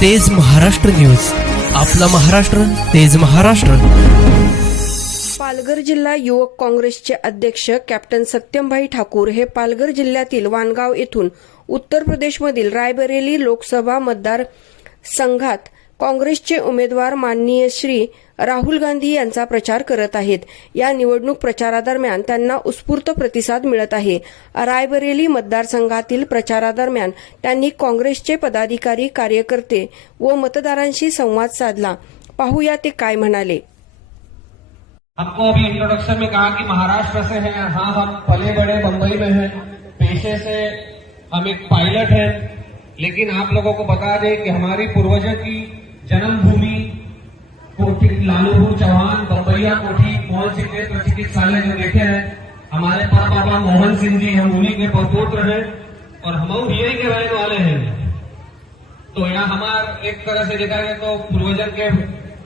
तेज महाराष्ट्र न्यूज. आपला महाराष्ट्र तेज महाराष्ट्र. पालघर जिल्हा युवक काँग्रेसचे अध्यक्ष कॅप्टन सत्यमभाई ठाकूर हे पालघर जिल्ह्यातील वानगाव येथून उत्तर प्रदेशमधील रायबरेली लोकसभा मतदार संघात काँग्रेसचे उमेदवार माननीय श्री राहुल गांधी यांचा प्रचार करत आहेत. या निवडणूक प्रचारादरम्यान त्यांना उत्स्फूर्त प्रतिसाद मिळत आहे. रायबरेली मतदारसंघातील प्रचारादरम्यान त्यांनी काँग्रेसचे पदाधिकारी कार्यकर्ते व मतदारांशी संवाद साधला. पाहूया ते काय म्हणाले. आपको अभी इंट्रोडक्शन में कहा कि महाराष्ट्र से हैं. हाँ हम पले बड़े बम्बई में हैं. पेशे से हम एक पायलट हैं. लेकिन आप लोगों को बता दें कि हमारी पूर्वजों की जन्मभूमि लालूपुर चौहान बम्बैया कोठी मोहन सिंह ने चिकित्सालय जो देखे हैं? हमारे पर बाबा मोहन सिंह जी हम उन्हीं के प्रपुत्र हैं, और हम यही के रहने वाले हैं। तो यहाँ हमार एक तरह से देखा जाए तो पूर्वजन के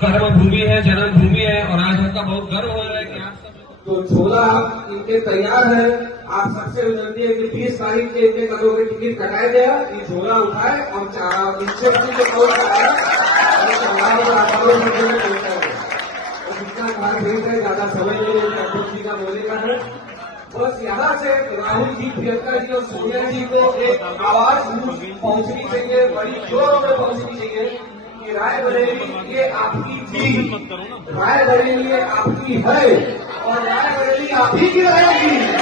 कर्म भूमि है जन्म भूमि है, और आज हमका बहुत गर्व हो रहा है कि आप सब तो झोला इनके तैयार है। आप सबसे विनती है कि बीस तारीख के इनके कदों की टिकट कटाए गया ये झोला उठाए और चार ज़्यादा समय नहीं जी का बोले का है बस यहाँ से राहुल जी, प्रियंका जी और सोनिया जी को एक आवाज़ पहुंचनी चाहिए, बड़ी जोरों में पहुंचनी चाहिए कि रायबरेली ये आपकी थी रायबरेली ये आपकी है और रायबरेली आप ही की रहेगी।